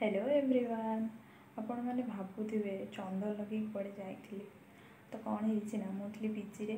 Hello everyone आपण मैंने भावुवे चंदन लगे कड़े जाइली तो कौन हो मुझे पीजी रे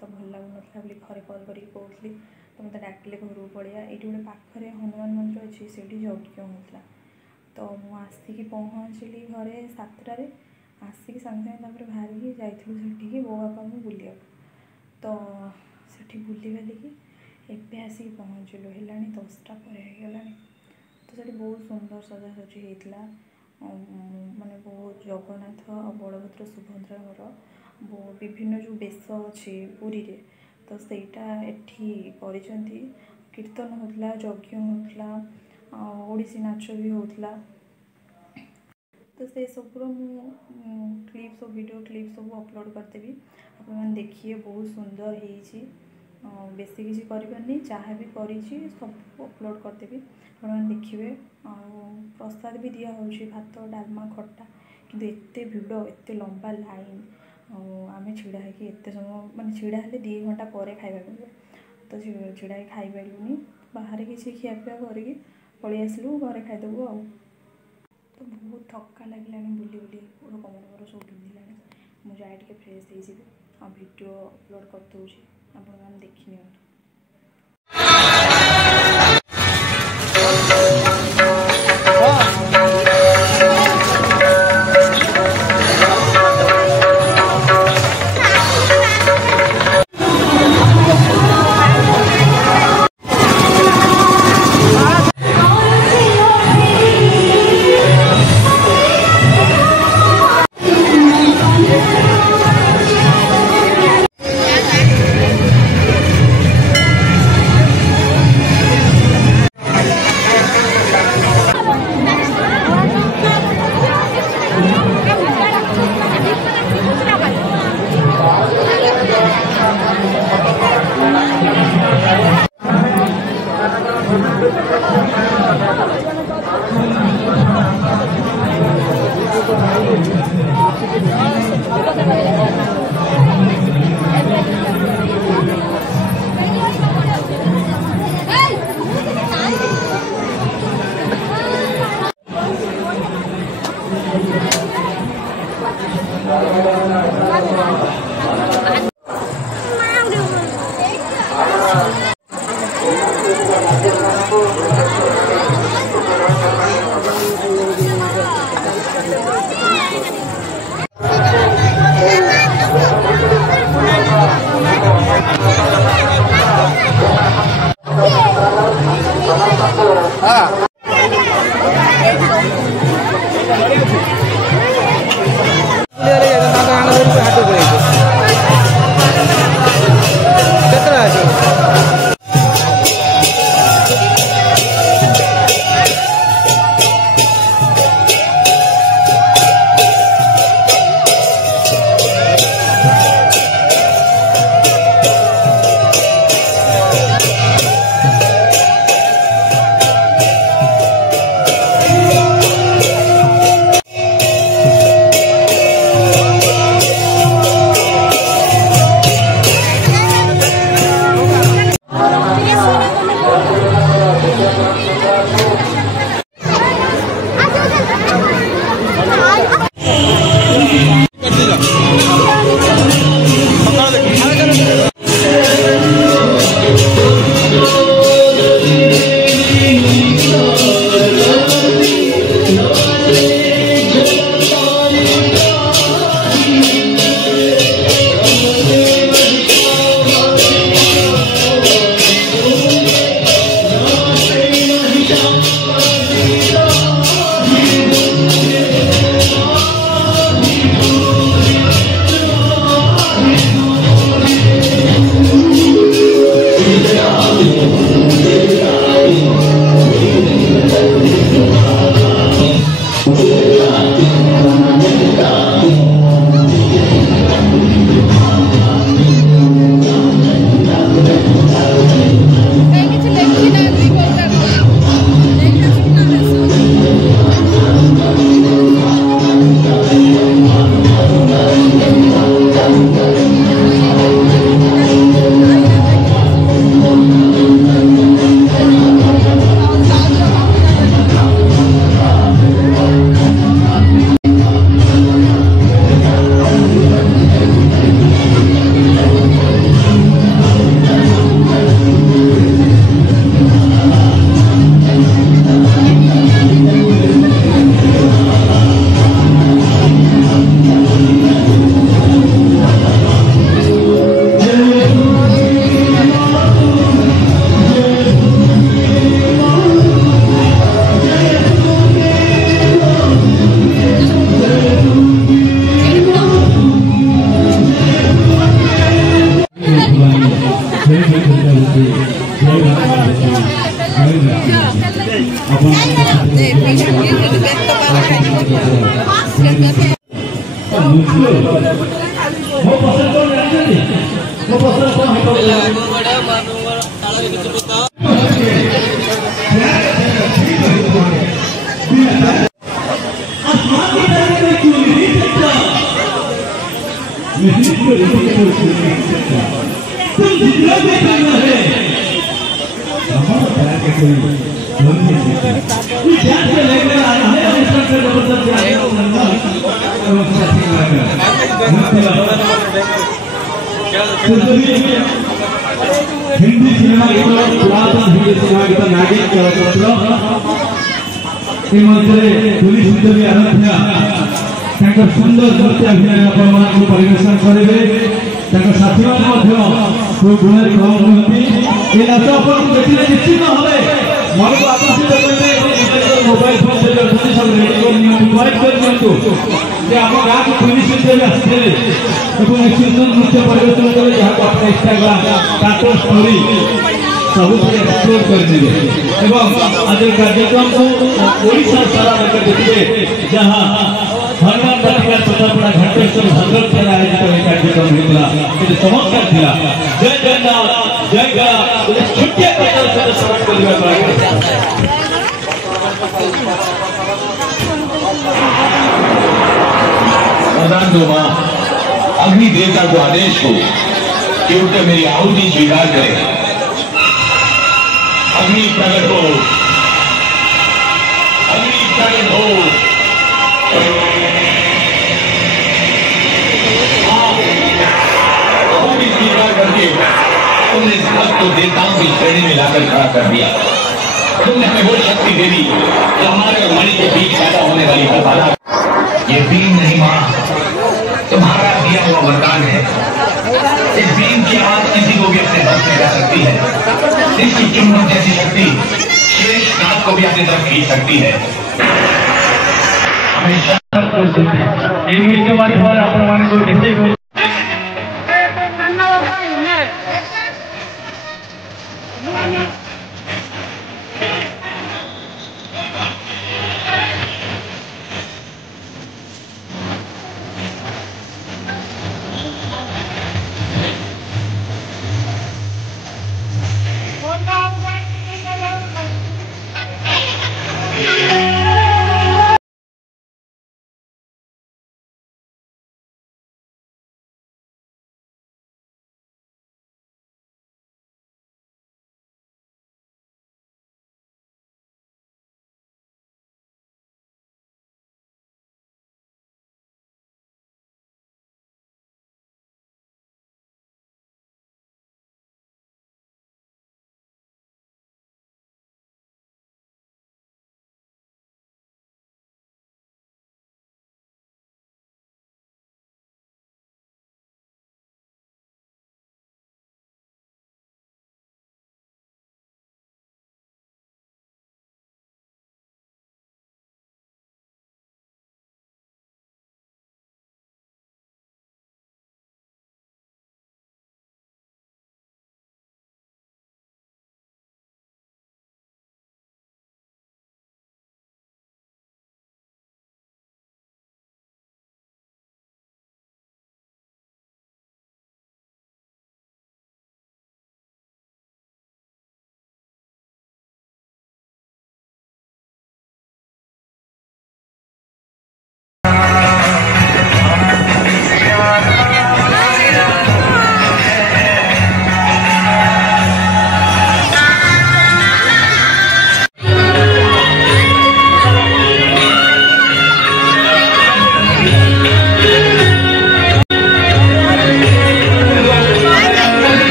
तो भल लगुन बोली घरे कल कर कहली तो मतलब डाकिले घर को पड़िया ये गोटे पाखे हनुमान मंदिर अच्छी से यज्ञ होता तो मुझे आसिक पहुँचली घरे 7टारे आसिक सागे सागे बाहर जाइलु बो बापा मुझे बुलिया तो से बुली बालिकी एवं आसिक पहुँचलु है 10टा पर होगा तो से बहुत सुंदर सजासजी होता माने बहुत जगन्नाथ और बलभद्र सुभद्रा विभिन्न जो बेश अच्छे पुरी रे तो सेटा एठी करिसेंती कीर्तन होता यज्ञ होता ओडिसी नाच भी होता तो से सब क्लिप सब वीडियो क्लिप सब अपलोड करदेवी आप देखिए बहुत सुंदर है बेसी किसी करें जहाँ भी करी सब अपलोड करदेवी आप देखिए प्रसाद भी दिया हो भात डालमा खट्टा कि एत भिड़ एत लंबा लाइन आम छिड़ा एत समय मानते छिड़ा 2 घंटा पर खाଇବା तो छिड़ा खाई पारूनी बाहर किसी खियापिया करके पलि आसलु घरे खाईदेबू आ तो बहुत थका लगे बुली बुली गोड़ कमर सब पिंधिलानी मुझे जाए टे फ्रेश हो वीडियो अपलोड कर दूसरी आप देखी नि Thank you. हिंदी सिनेमा गीत पुरातन हिंदी सिनेमा गीत नागिन चलचित्र पुलिस उद्योगी आराध्या सुंदर नृत्य अभिनय परिवेशन करेंगे साथी गुण कम नुहति ये नाच आपको देखने निश्चित भावे मन को आकर्षित करते मोबाइल फोन से सब रेडी कर आम गाँव को पुलिस उद्योगी आसते सुंदर नृत्य परिवेशन करेंगे जहाँ को अपने इंस्टाग्राम टाटा स्टोरी सब अपलोड करेंगे आज कार्यक्रम को ओडिशा सारा लोग देखिए जहाँ हनुमान बाटिका छत्रपड़ा घंटेश्वर भद्रक आयोजित कार्यक्रम होता चमत्कार था। जय जगन्नाथ जय गणा छुट्टिया प्रदान दो मां अग्नि देवता को आदेश हो कि उनके मेरी आहुति स्वीकार करे। अग्नि प्रकट हो, अग्नि प्रकट हो। आहुति स्वीकार करके तुमने इस वक्त को देवताओं की श्रेणी में लाकर खड़ा कर दिया। तुमने हमें वो शक्ति दे दी कि हमारे और मणि के बीच पैदा होने वाली कल्पना ये बीन नहीं मां, तुम्हारा दिया हुआ वरदान है। इस बीन की आवाज किसी को भी अपने बस में जा सकती है। इसकी चुंबन जैसी शक्ति शेष नाग को भी अपनी तरफ खींच सकती है। हमेशा